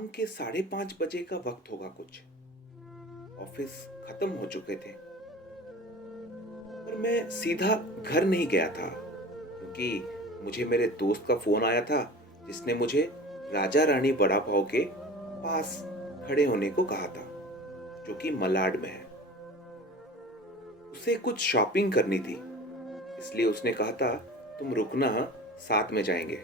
शाम के 5:30 बजे का वक्त होगा कुछ। ऑफिस खत्म हो चुके थे, पर मैं सीधा घर नहीं गया था क्योंकि मुझे मेरे दोस्त का फोन आया था, जिसने मुझे राजा रानी वड़ा पाव के पास खड़े होने को कहा था, जो कि मलाड में है। उसे कुछ शॉपिंग करनी थी, इसलिए उसने कहा था तुम रुकना, साथ में जाएंगे।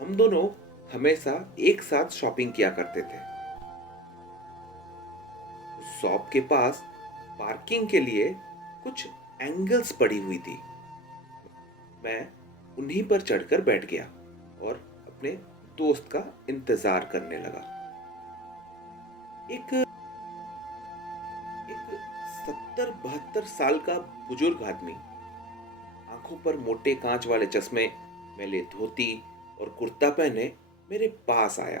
हम दोनों हमेशा एक साथ शॉपिंग किया करते थे। उस शॉप के पास पार्किंग के लिए कुछ एंगल्स पड़ी हुई थी। मैं उन्हीं पर चढ़कर बैठ गया और अपने दोस्त का इंतजार करने लगा। एक एक 70-72 साल का बुजुर्ग आदमी, आंखों पर मोटे कांच वाले चश्मे, मैले धोती और कुर्ता पहने मेरे पास आया।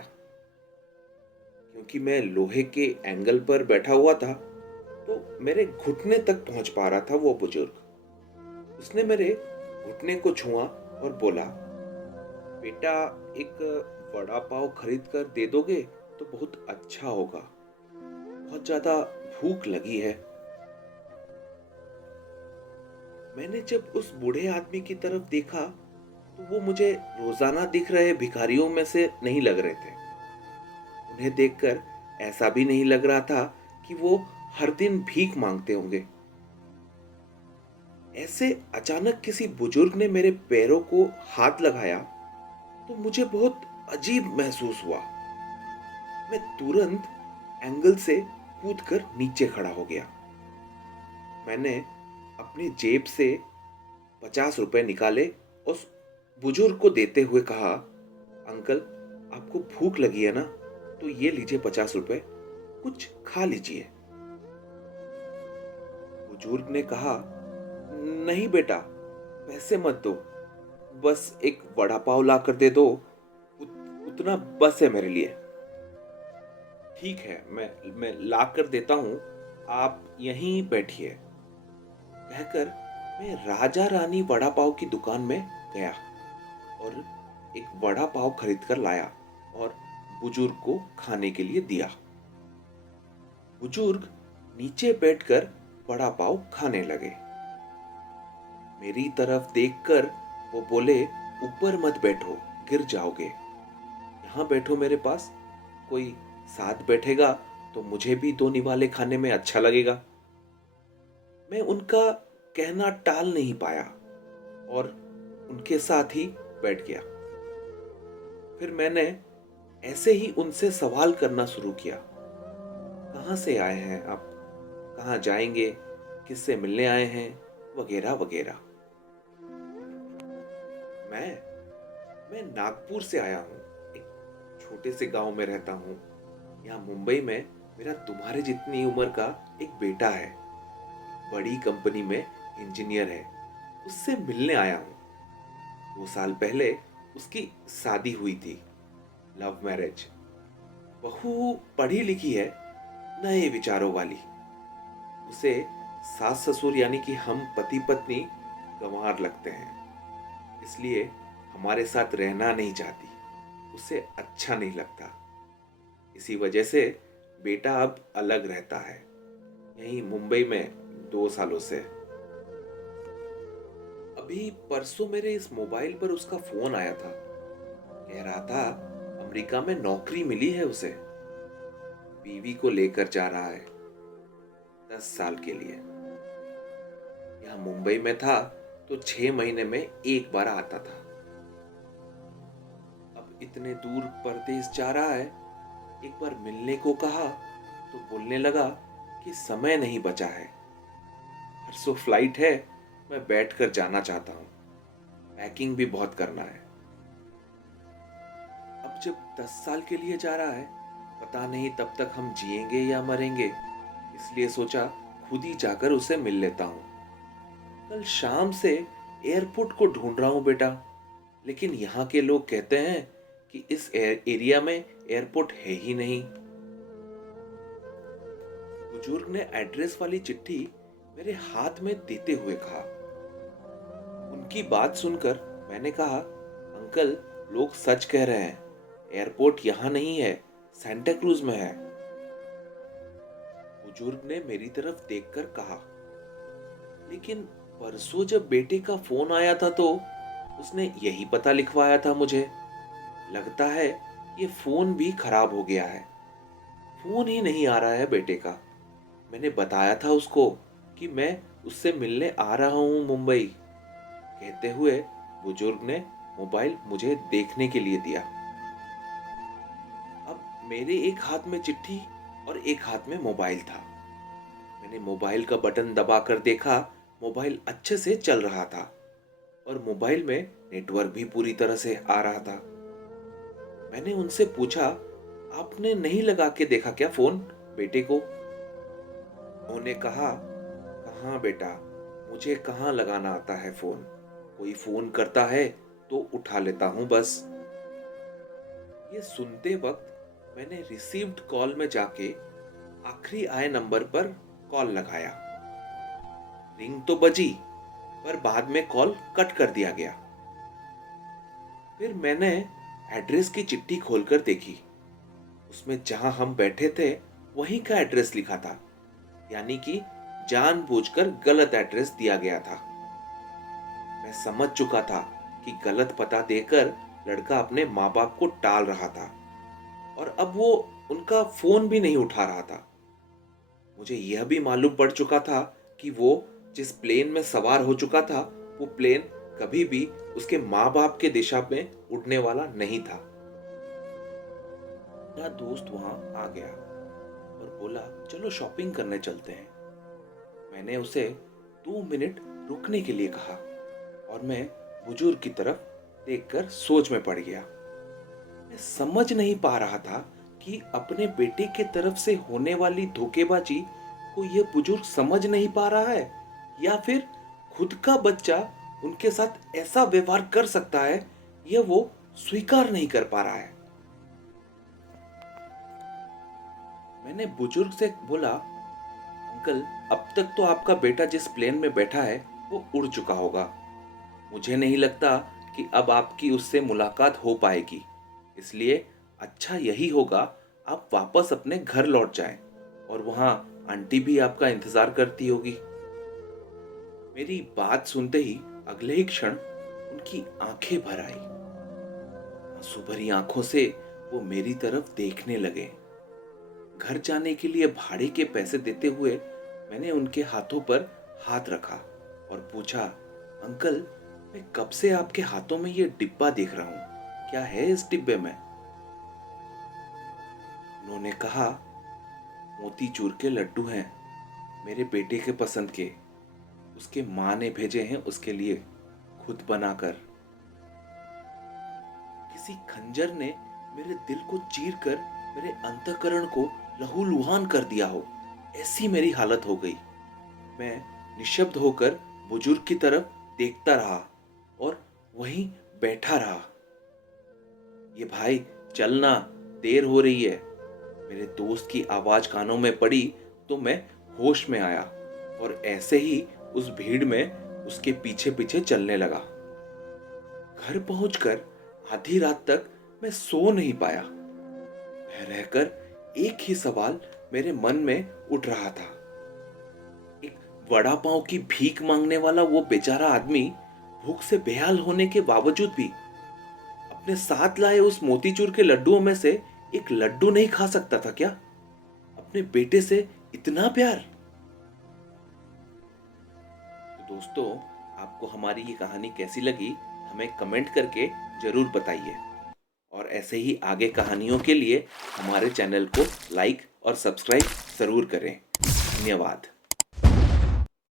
क्योंकि मैं लोहे के एंगल पर बैठा हुआ था, तो मेरे घुटने तक पहुंच पा रहा था वो बुजुर्ग। उसने मेरे घुटने को छुआ और बोला, बेटा, एक वड़ा पाव खरीद कर दे दोगे तो बहुत अच्छा होगा, बहुत ज्यादा भूख लगी है। मैंने जब उस बूढ़े आदमी की तरफ देखा, तो वो मुझे रोजाना दिख रहे भिखारियों में से नहीं लग रहे थे। उन्हें देखकर ऐसा भी नहीं लग रहा था कि वो हर दिन भीख मांगते होंगे। ऐसे अचानक किसी बुजुर्ग ने मेरे पैरों को हाथ लगाया तो मुझे बहुत अजीब महसूस हुआ। मैं तुरंत एंगल से कूदकर नीचे खड़ा हो गया। मैंने अपनी जेब से 50 रुपए निकाले, उस बुजुर्ग को देते हुए कहा, अंकल, आपको भूख लगी है ना, तो ये लीजिए 50 रुपए, कुछ खा लीजिए। बुजुर्ग ने कहा, नहीं बेटा, पैसे मत दो, बस एक वड़ा पाव ला कर दे दो, उतना बस है मेरे लिए। ठीक है, मैं ला कर देता हूँ, आप यहीं बैठिए, कहकर मैं राजा रानी वड़ा पाव की दुकान में गया और एक वड़ा पाव खरीद कर लाया और बुजुर्ग को खाने के लिए दिया। बुजुर्ग नीचे बैठकर वड़ा पाव खाने लगे। मेरी तरफ देखकर वो बोले, ऊपर मत बैठो, गिर जाओगे, यहाँ बैठो मेरे पास, कोई साथ बैठेगा तो मुझे भी दो निवाले खाने में अच्छा लगेगा। मैं उनका कहना टाल नहीं पाया और उनके साथ ही बैठ गया। फिर मैंने ऐसे ही उनसे सवाल करना शुरू किया, कहाँ से आए हैं आप, कहाँ जाएंगे, किससे मिलने आए हैं, वगैरह वगैरह। मैं मैं नागपुर से आया हूँ, एक छोटे से गांव में रहता हूँ। यहाँ मुंबई में मेरा तुम्हारे जितनी उम्र का एक बेटा है, बड़ी कंपनी में इंजीनियर है, उससे मिलने आया हूँ। 2 साल पहले उसकी शादी हुई थी, लव मैरिज। बहू पढ़ी लिखी है, नए विचारों वाली। उसे सास ससुर यानी कि हम पति पत्नी गंवार लगते हैं, इसलिए हमारे साथ रहना नहीं चाहती, उसे अच्छा नहीं लगता। इसी वजह से बेटा अब अलग रहता है, यहीं मुंबई में 2 सालों से। अभी परसों मेरे इस मोबाइल पर उसका फोन आया था। कह रहा था अमेरिका में नौकरी मिली है उसे, बीवी को लेकर जा रहा है 10 साल के लिए। यहाँ मुंबई में था तो 6 महीने में एक बार आता था। अब इतने दूर परदेश जा रहा है, एक बार मिलने को कहा तो बोलने लगा कि समय नहीं बचा है, परसों फ्लाइट है, मैं बैठ कर जाना चाहता हूँ, पैकिंग भी बहुत करना है। अब जब 10 साल के लिए जा रहा है, पता नहीं तब तक हम जिएंगे या मरेंगे, इसलिए सोचा खुद ही जाकर उसे मिल लेता हूँ। कल शाम से एयरपोर्ट को ढूंढ रहा हूँ बेटा, लेकिन यहाँ के लोग कहते हैं कि इस एरिया में एयरपोर्ट है ही नहीं। बुजुर्ग ने एड्रेस वाली चिट्ठी मेरे हाथ में देते हुए कहा। उनकी बात सुनकर मैंने कहा, अंकल, लोग सच कह रहे हैं, एयरपोर्ट यहाँ नहीं है, सेंटा क्रूज में है। बुजुर्ग ने मेरी तरफ देखकर कहा, लेकिन परसों जब बेटे का फोन आया था तो उसने यही पता लिखवाया था मुझे। लगता है ये फोन भी खराब हो गया है। फोन ही नहीं आ रहा है बेटे का। मैंने बताया था उसको कि मैं उससे मिलने आ रहा हूँ मुंबई। कहते हुए बुजुर्ग ने मोबाइल मुझे देखने के लिए दिया। अब मेरे एक हाथ में चिट्ठी और एक हाथ में मोबाइल था। मैंने मोबाइल का बटन दबाकर देखा, मोबाइल अच्छे से चल रहा था और मोबाइल में नेटवर्क भी पूरी तरह से आ रहा था। मैंने उनसे पूछा, आपने नहीं लगा के देखा क्या फोन बेटे को? उन्होंने कहा, कहाँ बेटा, मुझे कहाँ लगाना आता है फोन। कोई फोन करता है तो उठा लेता हूं बस। ये सुनते वक्त मैंने रिसीव्ड कॉल में जाके आखिरी आए नंबर पर कॉल लगाया। रिंग तो बजी, पर बाद में कॉल कट कर दिया गया। फिर मैंने एड्रेस की चिट्ठी खोलकर देखी। उसमें जहां हम बैठे थे वहीं का एड्रेस लिखा था, यानी कि जानबूझकर गलत एड्रेस दिया गया था। मैं समझ चुका था कि गलत पता देकर लड़का अपने माँ बाप को टाल रहा था और अब वो उनका फोन भी नहीं उठा रहा था। मुझे यह भी मालूम पड़ चुका था कि वो जिस प्लेन में सवार हो चुका था वो प्लेन कभी भी उसके माँ बाप के दिशा में उड़ने वाला नहीं था। मेरा दोस्त वहां आ गया और बोला, चलो शॉपिंग करने चलते हैं। मैंने उसे 2 मिनट रुकने के लिए कहा और मैं बुजुर्ग की तरफ देखकर सोच में पड़ गया। मैं समझ नहीं पा रहा था कि अपने बेटे के तरफ से होने वाली धोखेबाजी को यह बुजुर्ग समझ नहीं पा रहा है या फिर खुद का बच्चा उनके साथ ऐसा व्यवहार कर सकता है, यह वो स्वीकार नहीं कर पा रहा है। मैंने बुजुर्ग से बोला, अंकल, अब तक तो आपका बेटा जिस प्लेन में बैठा है वो उड़ चुका होगा। मुझे नहीं लगता कि अब आपकी उससे मुलाकात हो पाएगी, इसलिए अच्छा यही होगा आप वापस अपने घर लौट जाएं और वहां आंटी भी आपका इंतजार करती होगी। मेरी बात सुनते ही अगले ही क्षण उनकी आंखें भर आई। आंसू भरी आंखों से वो मेरी तरफ देखने लगे। घर जाने के लिए भाड़े के पैसे देते हुए मैंने उनके हाथों पर हाथ रखा और पूछा, अंकल, मैं कब से आपके हाथों में ये डिब्बा देख रहा हूं, क्या है इस डिब्बे में? उन्होंने कहा, मोतीचूर के लड्डू हैं, मेरे बेटे के पसंद के। उसके माँ ने भेजे हैं उसके लिए, खुद बनाकर। किसी खंजर ने मेरे दिल को चीरकर मेरे अंतःकरण को लहूलुहान कर दिया हो, ऐसी मेरी हालत हो गई। मैं निशब्द होकर बुजुर्ग की तरफ देखता रहा और वहीं बैठा रहा। ये भाई, चलना, देर हो रही है। मेरे दोस्त की आवाज कानों में पड़ी तो मैं होश में आया और ऐसे ही उस भीड़ में उसके पीछे पीछे चलने लगा। घर पहुंचकर आधी रात तक मैं सो नहीं पाया। वह रहकर एक ही सवाल मेरे मन में उठ रहा था। एक वड़ा पाव की भीख मांगने वाला वो बेचारा आदमी भूख से बेहाल होने के बावजूद भी अपने साथ लाए उस मोतीचूर के लड्डुओं में से एक लड्डू नहीं खा सकता था क्या? अपने बेटे से इतना प्यार। तो दोस्तों, आपको हमारी ये कहानी कैसी लगी हमें कमेंट करके जरूर बताइए और ऐसे ही आगे कहानियों के लिए हमारे चैनल को लाइक और सब्सक्राइब जरूर करें। धन्यवाद।